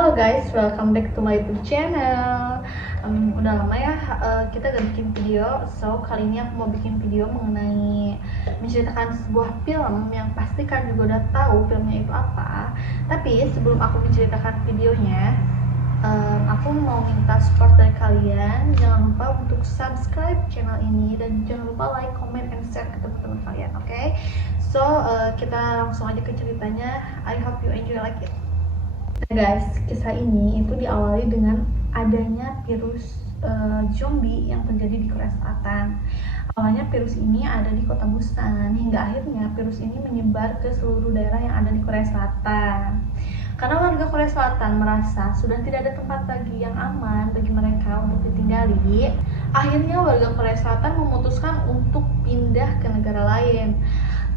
Halo guys, welcome back to my YouTube channel. Udah lama ya kita gak bikin video, so kali ini aku mau bikin video mengenai menceritakan sebuah film yang pasti kalian juga udah tahu filmnya itu apa. Tapi sebelum aku menceritakan videonya, aku mau minta support dari kalian. Jangan lupa untuk subscribe channel ini dan jangan lupa like, comment, and share ke teman-teman kalian, oke? So kita langsung aja ke ceritanya. I hope you enjoy like it. Guys, kisah ini itu diawali dengan adanya virus zombie yang terjadi di Korea Selatan. Awalnya virus ini ada di kota Busan, hingga akhirnya virus ini menyebar ke seluruh daerah yang ada di Korea Selatan. Karena warga Korea Selatan merasa sudah tidak ada tempat lagi yang aman bagi mereka untuk ditinggali, akhirnya warga Korea Selatan memutuskan untuk pindah ke negara lain.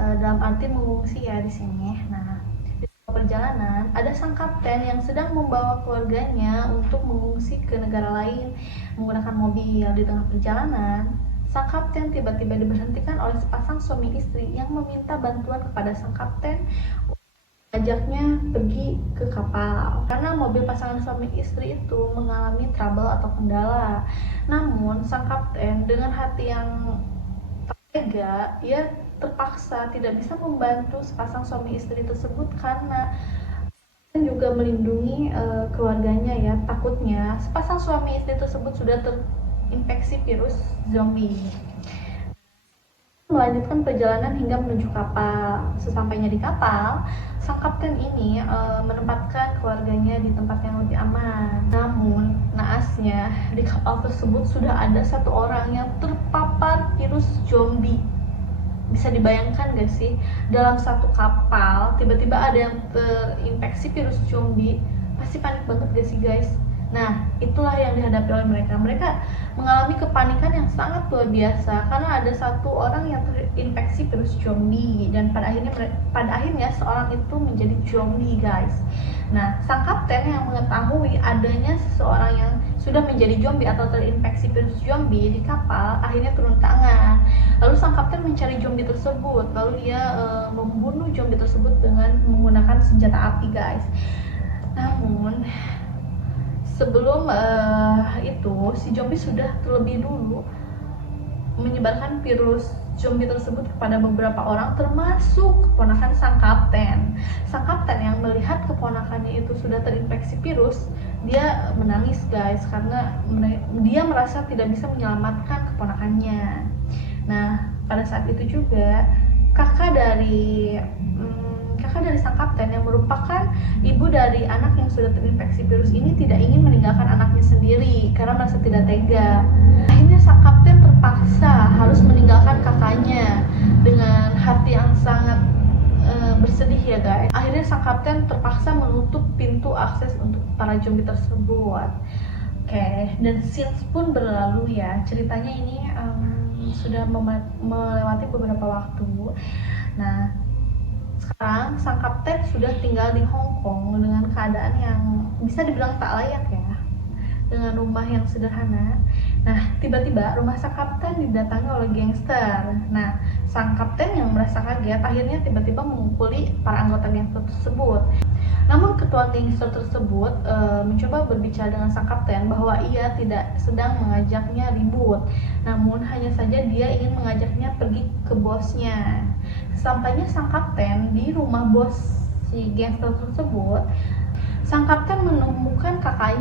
Dalam arti mengungsi ya di sini. Nah, perjalanan, ada sang kapten yang sedang membawa keluarganya untuk mengungsi ke negara lain menggunakan mobil. Di tengah perjalanan, sang kapten tiba-tiba diberhentikan oleh sepasang suami istri yang meminta bantuan kepada sang kapten ajaknya pergi ke kapal karena mobil pasangan suami istri itu mengalami trouble atau kendala. Namun sang kapten dengan hati yang tega, ia terpaksa tidak bisa membantu sepasang suami istri tersebut karena juga melindungi keluarganya ya. Takutnya sepasang suami istri tersebut sudah terinfeksi virus zombie. Melanjutkan perjalanan hingga menuju kapal. Sesampainya di kapal, sang kapten ini menempatkan keluarganya di tempat yang lebih aman. Namun naasnya di kapal tersebut sudah ada satu orang yang terpapar virus zombie. Bisa dibayangkan gak sih, dalam satu kapal tiba-tiba ada yang terinfeksi virus zombie, pasti panik banget gak sih guys? Nah, itulah yang dihadapi oleh mereka. Mereka mengalami kepanikan yang sangat luar biasa karena ada satu orang yang terinfeksi virus zombie dan pada akhirnya seorang itu menjadi zombie guys. Nah, sang kapten yang mengetahui adanya seseorang yang sudah menjadi zombie atau terinfeksi virus zombie di kapal akhirnya turun tangan. Lalu sang kapten mencari zombie tersebut, lalu dia membunuh zombie tersebut dengan menggunakan senjata api guys. Namun sebelum itu si zombie sudah terlebih dulu menyebarkan virus zombie tersebut kepada beberapa orang termasuk keponakan sang kapten. Sang kapten yang melihat keponakannya itu sudah terinfeksi virus, dia menangis guys karena dia merasa tidak bisa menyelamatkan keponakannya. Nah, pada saat itu juga kakak dari sang kapten yang merupakan ibu dari anak yang sudah terinfeksi virus ini tidak ingin meninggalkan anaknya sendiri karena merasa tidak tega. Akhirnya sang kapten terpaksa harus meninggalkan kakaknya dengan hati yang sangat bersedih ya guys. Akhirnya sang kapten terpaksa menutup pintu akses untuk para zombie tersebut. Oke, dan scenes pun berlalu ya. Ceritanya ini sudah melewati beberapa waktu. Nah, sekarang sang kapten sudah tinggal di Hong Kong dengan keadaan yang bisa dibilang tak layak ya, dengan rumah yang sederhana. Nah, tiba-tiba rumah sang kapten didatangi oleh gangster. Nah, sang kapten yang merasa kaget akhirnya tiba-tiba memukuli para anggota gangster tersebut. Namun ketua gangster tersebut mencoba berbicara dengan sang kapten bahwa ia tidak sedang mengajaknya ribut, namun hanya saja dia ingin mengajaknya pergi ke bosnya. Sampainya sang kapten di rumah bos si gangster tersebut, sang kapten menemukan kakak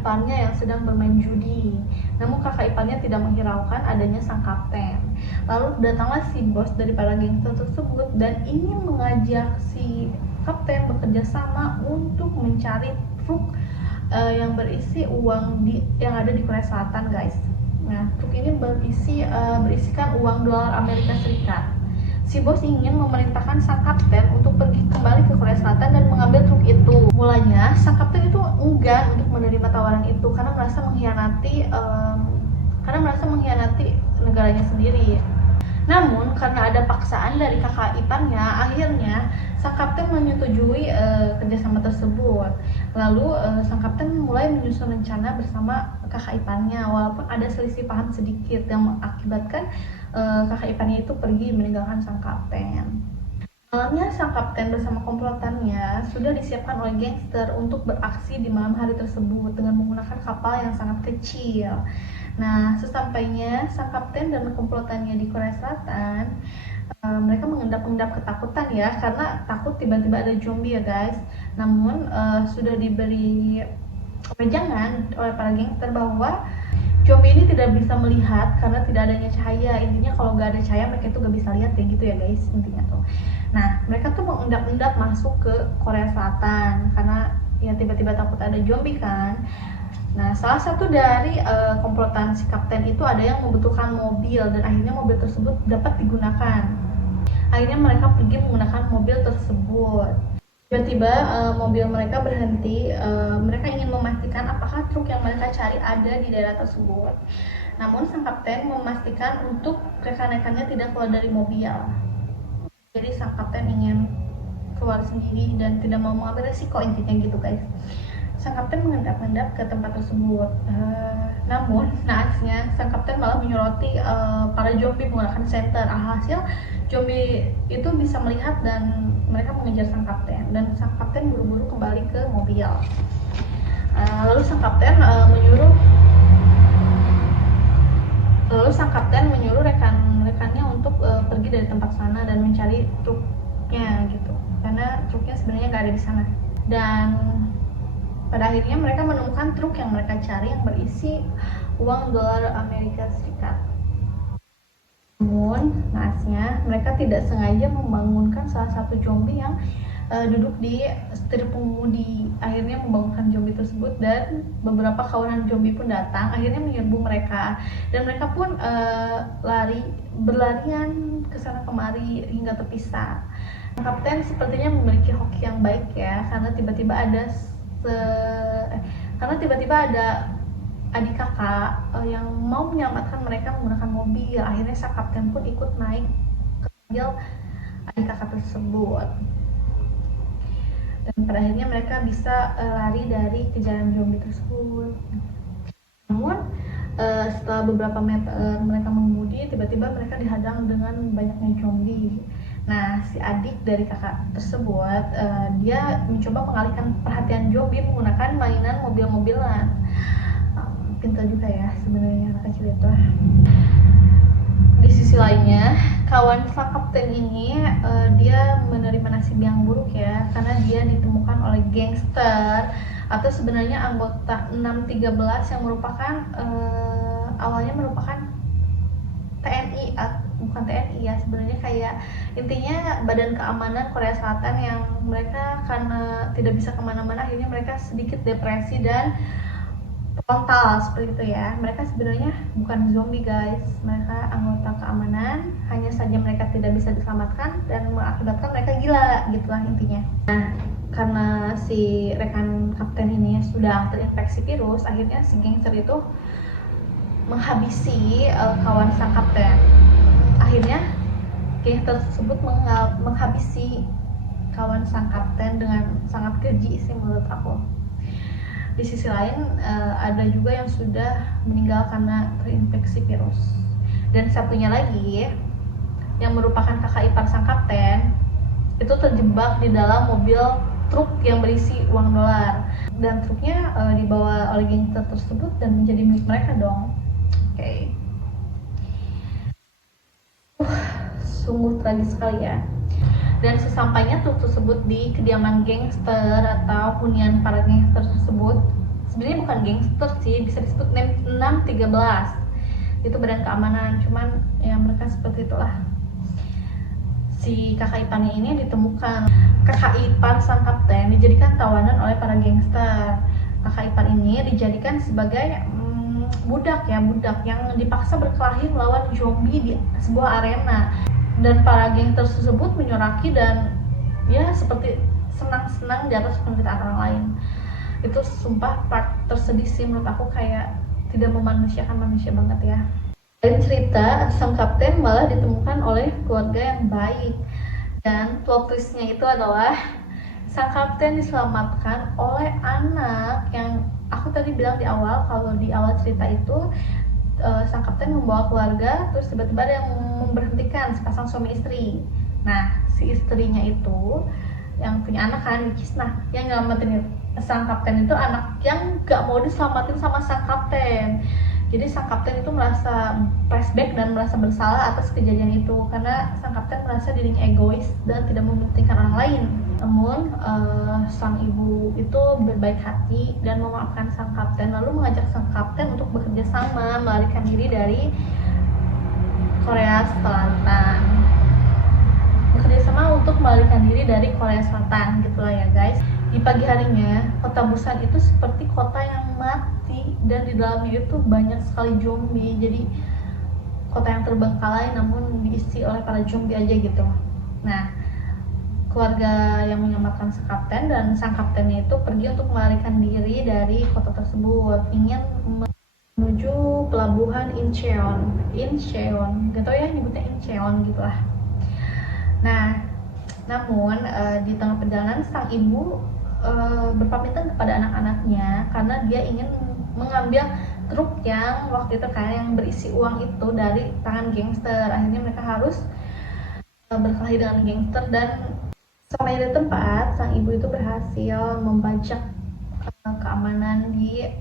iparnya yang sedang bermain judi. Namun kakak iparnya tidak menghiraukan adanya sang kapten. Lalu datanglah si bos daripada gangster tersebut dan ingin mengajak si kapten bekerja sama untuk mencari truk yang berisi uang yang ada di Korea Selatan guys. Nah, truk ini berisikan uang dolar Amerika Serikat. Si bos ingin memerintahkan sang kapten untuk pergi kembali ke Korea Selatan dan mengambil truk itu. Mulanya sang kapten itu enggan untuk menerima tawaran itu karena merasa mengkhianati negaranya sendiri. Namun karena ada paksaan dari kakak iparnya, akhirnya sang kapten menyetujui kerjasama tersebut. Lalu sang kapten mulai menyusun rencana bersama kakak iparnya, walaupun ada selisih paham sedikit yang mengakibatkan kakak iparnya itu pergi meninggalkan sang kapten. Awalnya sang kapten bersama komplotannya sudah disiapkan oleh gangster untuk beraksi di malam hari tersebut dengan menggunakan kapal yang sangat kecil. Nah, sesampainya sang kapten dan komplotannya di Korea Selatan, mereka mengendap-endap ketakutan ya, karena takut tiba-tiba ada zombie ya guys. Namun sudah diberi wejangan oleh para gangster bahwa zombie ini tidak bisa melihat karena tidak adanya cahaya. Intinya kalau nggak ada cahaya mereka tuh nggak bisa lihat ya gitu ya guys, intinya tuh. Nah, mereka tuh mengendap-endap masuk ke Korea Selatan karena ya tiba-tiba takut ada zombie kan. Nah, salah satu dari komplotan si kapten itu ada yang membutuhkan mobil dan akhirnya mobil tersebut dapat digunakan. Akhirnya mereka pergi menggunakan mobil tersebut. Tiba-tiba mobil mereka berhenti. Mereka ingin memastikan apakah truk yang mereka cari ada di daerah tersebut. Namun sang kapten memastikan untuk rekan-rekannya tidak keluar dari mobil. Jadi sang kapten ingin keluar sendiri dan tidak mau mengambil resiko, intinya gitu guys. Sang kapten mengendap-endap ke tempat tersebut. Namun naasnya sang kapten malah menyoroti para zombie menggunakan senter. Alhasil zombie itu bisa melihat dan mereka mengejar sang kapten, dan sang kapten buru-buru kembali ke mobil. Lalu sang kapten menyuruh rekan-rekannya untuk pergi dari tempat sana dan mencari truknya gitu, karena truknya sebenarnya nggak ada di sana. Dan pada akhirnya mereka menemukan truk yang mereka cari yang berisi uang dolar Amerika Serikat. Namun, naasnya mereka tidak sengaja membangunkan salah satu zombie yang duduk di setir pengemudi. Akhirnya membangunkan zombie tersebut dan beberapa kawanan zombie pun datang. Akhirnya menyerbu mereka dan mereka pun berlarian ke sana kemari hingga terpisah. Kapten sepertinya memiliki hoki yang baik ya, karena tiba-tiba ada adik kakak yang mau menyelamatkan mereka menggunakan mobil. Akhirnya sang kapten pun ikut naik ke mobil adik kakak tersebut, dan pada akhirnya mereka bisa lari dari kejaran zombie tersebut. Namun setelah beberapa meter mereka mengemudi, tiba-tiba mereka dihadang dengan banyaknya zombie. Nah, si adik dari kakak tersebut dia mencoba mengalihkan perhatian zombie menggunakan mainan mobil-mobilan. Pintar juga ya sebenarnya anak kecil itu. Di sisi lainnya, kawan sang kapten ini dia menerima nasib yang buruk ya, karena dia ditemukan oleh gangster atau sebenarnya anggota 613 yang merupakan awalnya merupakan TNI, bukan TNI ya sebenarnya, kayak intinya Badan Keamanan Korea Selatan, yang mereka karena tidak bisa kemana-mana akhirnya mereka sedikit depresi dan frontal seperti itu ya. Mereka sebenarnya bukan zombie guys, mereka anggota keamanan, hanya saja mereka tidak bisa diselamatkan dan mengakibatkan mereka gila, gitulah intinya. Nah, karena si rekan kapten ini sudah terinfeksi virus, akhirnya si gangster itu menghabisi kawan sang kapten. Akhirnya gangster tersebut menghabisi kawan sang kapten dengan sangat keji sih menurut aku. Di sisi lain ada juga yang sudah meninggal karena terinfeksi virus. Dan satunya lagi yang merupakan kakak ipar sang kapten itu terjebak di dalam mobil truk yang berisi uang dolar, dan truknya dibawa oleh gangster tersebut dan menjadi milik mereka dong. Oke. Sungguh tragis sekali ya. Dan sesampainya truk tersebut di kediaman gangster atau hunian para gangster tersebut, sebenarnya bukan gangster sih, bisa disebut 613, itu badan keamanan, cuman ya mereka seperti itulah. Si kakak iparnya ini ditemukan. Kakak ipar sang kapten dijadikan tawanan oleh para gangster. Kakak ipar ini dijadikan sebagai budak yang dipaksa berkelahi melawan zombie di sebuah arena. Dan para gangster tersebut menyoraki dan ya seperti senang-senang di atas penderitaan orang lain. Itu sumpah part tersedih sih menurut aku, kayak tidak memanusiakan manusia banget ya. Lain cerita, sang kapten malah ditemukan oleh keluarga yang baik, dan plot twistnya itu adalah sang kapten diselamatkan oleh anak yang aku tadi bilang di awal. Kalau di awal cerita itu sang kapten membawa keluarga, terus tiba-tiba ada yang memberhentikan sepasang suami istri. Nah, si istrinya itu yang punya anak kan, Kisna, yang nyelamatin sang kapten itu anak yang gak mau diselamatin sama sang kapten. Jadi sang kapten itu merasa flashback dan merasa bersalah atas kejadian itu karena sang kapten merasa dirinya egois dan tidak mementingkan orang lain. Namun sang ibu itu berbaik hati dan memaafkan sang kapten, lalu mengajak sang kapten untuk bekerja sama melarikan diri dari Korea Selatan. Bekerja sama untuk melarikan diri dari Korea Selatan, gitulah ya guys. Di pagi harinya, kota Busan itu seperti kota yang mati dan di dalamnya itu banyak sekali zombie. Jadi kota yang terbengkalai namun diisi oleh para zombie aja gitu. Nah, keluarga yang menyelamatkan sang kapten dan sang kaptennya itu pergi untuk melarikan diri dari kota tersebut, ingin menuju pelabuhan Incheon, gak tau ya nyebutnya Incheon gitulah. Nah, namun di tengah perjalanan sang ibu berpamitan kepada anak-anaknya karena dia ingin mengambil truk yang waktu itu kan yang berisi uang itu dari tangan gangster. Akhirnya mereka harus berkelahi dengan gangster dan sampai di tempat sang ibu itu berhasil membajak keamanan di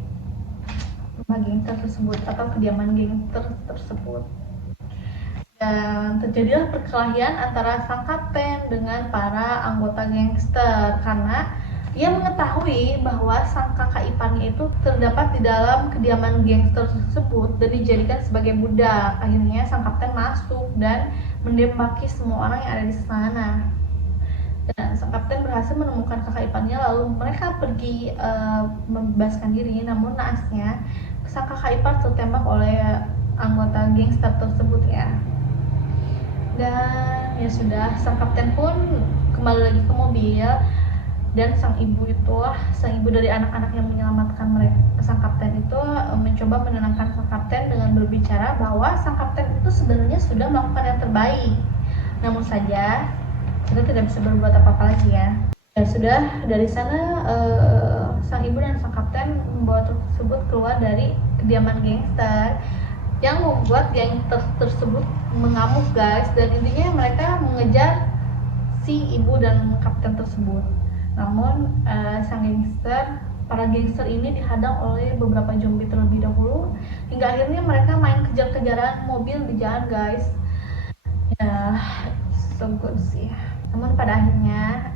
rumah gangster tersebut atau kediaman gangster tersebut. Dan terjadilah perkelahian antara sang kapten dengan para anggota gangster karena ia mengetahui bahwa sang kakak iparnya itu terdapat di dalam kediaman gangster tersebut dan dijadikan sebagai budak. Akhirnya sang kapten masuk dan menembaki semua orang yang ada di sana. Dan sang kapten berhasil menemukan kakak iparnya, lalu mereka pergi membebaskan diri. Namun naasnya sang kakak ipar tertembak oleh anggota gangster tersebut ya. Dan ya sudah, sang kapten pun kembali lagi ke mobil dan sang ibu dari anak-anak yang menyelamatkan mereka, sang kapten itu mencoba menenangkan sang kapten dengan berbicara bahwa sang kapten itu sebenarnya sudah melakukan yang terbaik, namun saja kita tidak bisa berbuat apa-apa lagi ya. Dan sudah dari sana sang ibu dan sang kapten membawa truk tersebut keluar dari kediaman gangster yang membuat gangster tersebut mengamuk guys, dan intinya mereka mengejar si ibu dan kapten tersebut. Namun para gangster ini dihadang oleh beberapa zombie terlebih dahulu hingga akhirnya mereka main kejar-kejaran mobil di jalan guys. Ya, so good sih. Namun pada akhirnya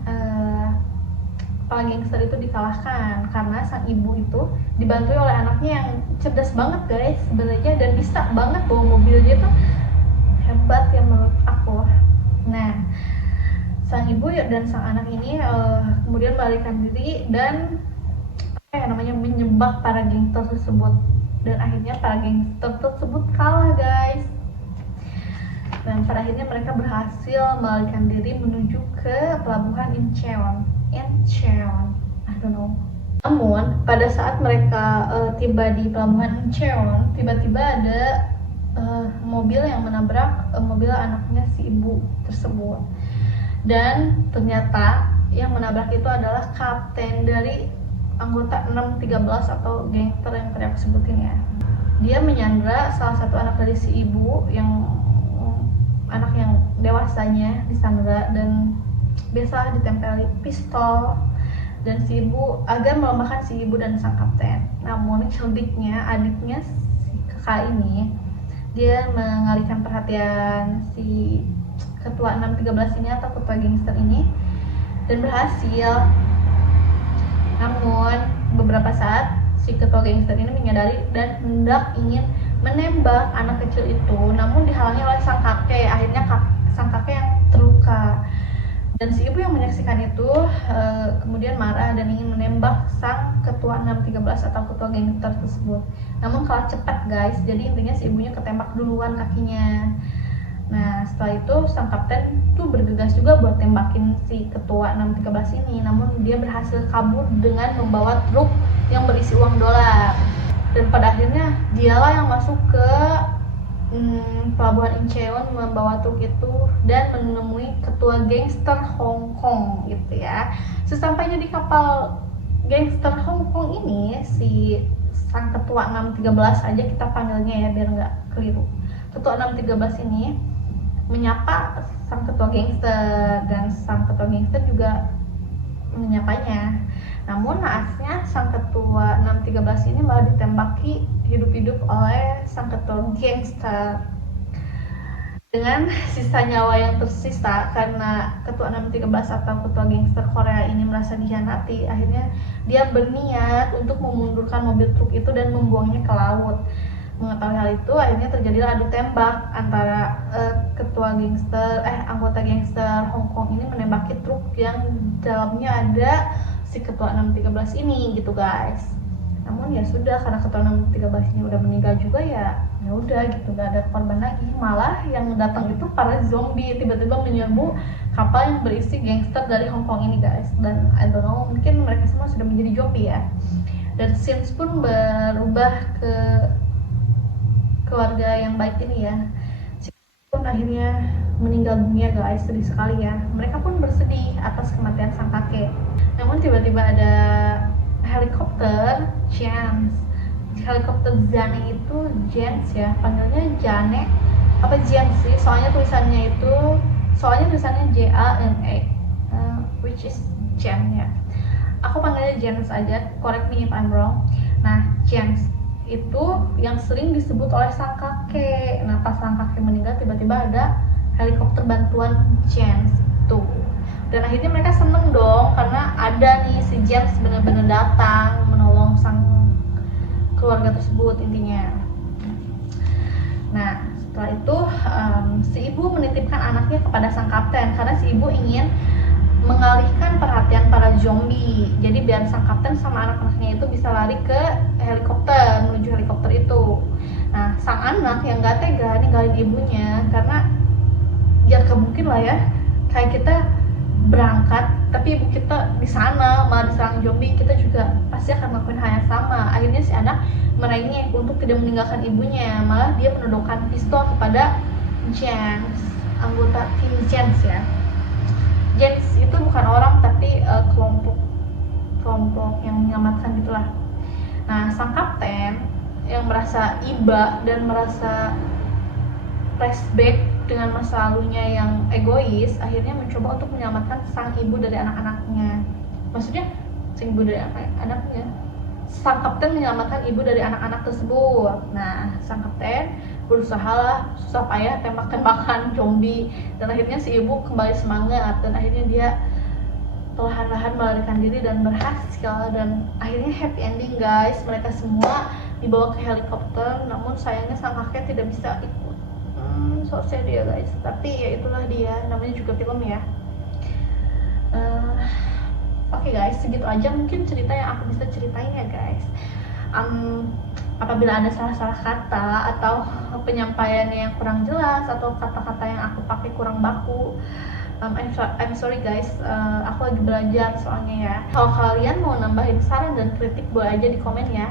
para gangster itu dikalahkan karena sang ibu itu dibantu oleh anaknya yang cerdas banget guys sebenarnya dan bisa banget bawa mobilnya tuh hebat ya menurut aku. Nah, sang ibu dan sang anak ini kemudian melarikan diri dan menyembah para gangster tersebut, dan akhirnya para gangster tersebut kalah guys. Dan pada akhirnya mereka berhasil melarikan diri menuju ke pelabuhan Incheon, I don't know. Namun pada saat mereka tiba di pelabuhan Incheon, tiba-tiba ada mobil yang menabrak mobil anaknya si ibu tersebut. Dan ternyata yang menabrak itu adalah kapten dari anggota 613 atau gangster yang tadi aku sebutin ya. Dia menyandra salah satu anak dari si ibu, anak yang dewasanya disandra dan biasa ditempeli pistol, dan si ibu agar melemahkan si ibu dan sang kapten. Namun cerliknya adiknya si kakak ini, dia mengalihkan perhatian si ketua 613 ini atau ketua gangster ini dan berhasil. Namun beberapa saat si ketua gangster ini menyadari dan hendak ingin menembak anak kecil itu, namun dihalangi oleh sang kakek. Akhirnya sang kakek yang terluka, dan si ibu yang menyaksikan itu kemudian marah dan ingin menembak sang ketua 613 atau ketua gangster tersebut. Namun kalah cepat guys, jadi intinya si ibunya ketembak duluan kakinya. Nah setelah itu sang kapten tuh bergegas juga buat tembakin si ketua 613 ini, namun dia berhasil kabur dengan membawa truk yang berisi uang dolar. Dan pada akhirnya dialah yang masuk ke pelabuhan Incheon membawa truk itu dan menemui ketua gangster Hong Kong gitu ya. Sesampainya di kapal gangster Hong Kong ini, si sang ketua 613 aja kita panggilnya ya biar nggak keliru. Ketua 613 ini menyapa sang ketua gangster, dan sang ketua gangster juga menyapanya. Namun naasnya sang ketua 613 ini malah ditembaki hidup-hidup oleh sang ketua gangster. Dengan sisa nyawa yang tersisa karena ketua 613 atau ketua gangster Korea ini merasa dikhianati, akhirnya dia berniat untuk memundurkan mobil truk itu dan membuangnya ke laut. Mengetahui hal itu, akhirnya terjadilah adu tembak antara anggota gangster Hong Kong ini menembaki truk yang dalamnya ada si ketua 613 ini gitu guys. Namun ya sudah, karena ketua 613 ini udah meninggal juga, ya udah gitu, gak ada korban lagi. Malah yang datang itu para zombie tiba-tiba menyerbu kapal yang berisi gangster dari Hong Kong ini guys. Dan I don't know, mungkin mereka semua sudah menjadi zombie ya. Dan scenes pun berubah ke keluarga yang baik ini ya. Si pun akhirnya meninggal dunia guys, sedih sekali ya. Mereka pun bersedih atas kematian sang kakek. Namun tiba-tiba ada helikopter Chance, helikopter Zane itu Jens ya, panggilnya Jane apa Jens sih, soalnya tulisannya Jane, which is Jen ya. Aku panggilnya Jens aja, correct me if I'm wrong. Nah, Jens itu yang sering disebut oleh sang kakek. Nah, pas sang kakek meninggal, tiba-tiba ada helikopter bantuan Jens tuh. Dan akhirnya mereka seneng dong, karena ada nih si James benar-benar datang menolong sang keluarga tersebut intinya. Nah, setelah itu si ibu menitipkan anaknya kepada sang kapten karena si ibu ingin mengalihkan perhatian para zombie. Jadi biar sang kapten sama anak-anaknya itu bisa lari ke helikopter, menuju helikopter itu. Nah, sang anak yang gak tega ninggalin ibunya karena ya gak mungkin lah ya, kayak kita berangkat tapi ibu kita di sana malah diserang zombie, kita juga pasti akan melakukan hal yang sama. Akhirnya si anak merengek untuk tidak meninggalkan ibunya, malah dia menodongkan pistol kepada James, anggota tim James ya. James itu bukan orang tapi kelompok yang menyelamatkan gitulah. Nah, sang kapten yang merasa iba dan merasa flashback dengan masa lalunya yang egois, akhirnya mencoba untuk menyelamatkan sang ibu dari anak-anaknya. Maksudnya sang ibu dari anaknya, sang kapten menyelamatkan ibu dari anak-anak tersebut. Nah, sang kapten berusaha lah, susah payah tembak-tembakan zombie, dan akhirnya si ibu kembali semangat, dan akhirnya dia perlahan-lahan melarikan diri dan berhasil. Dan akhirnya happy ending guys, mereka semua dibawa ke helikopter. Namun sayangnya sang kakek tidak bisa ikut. So sad ya guys, tapi ya itulah dia, namanya juga film ya. Oke guys, segitu aja mungkin cerita yang aku bisa ceritain ya guys. Apabila ada salah-salah kata atau penyampaiannya yang kurang jelas atau kata-kata yang aku pakai kurang baku, I'm sorry guys, aku lagi belajar soalnya ya. Kalau kalian mau nambahin saran dan kritik boleh aja di komen ya.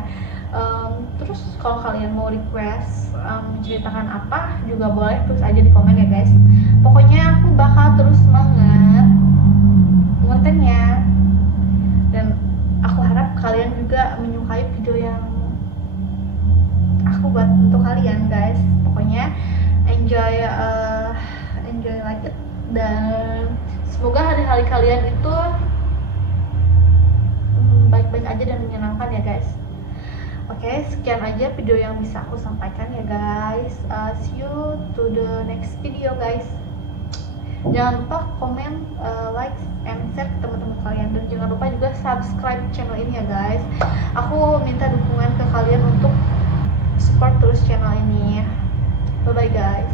Terus kalau kalian mau request menceritakan apa juga boleh, terus aja di komen ya guys. Pokoknya aku bakal terus semangat kontennya, dan aku harap kalian juga menyukai video yang aku buat untuk kalian guys. Pokoknya enjoy like it, dan semoga hari-hari kalian itu baik-baik aja dan menyenangkan ya guys. Oke, sekian aja video yang bisa aku sampaikan ya guys. See you to the next video guys. Jangan lupa komen, like, and share ke teman-teman kalian, dan jangan lupa juga subscribe channel ini ya guys. Aku minta dukungan ke kalian untuk support terus channel ini. Bye bye guys.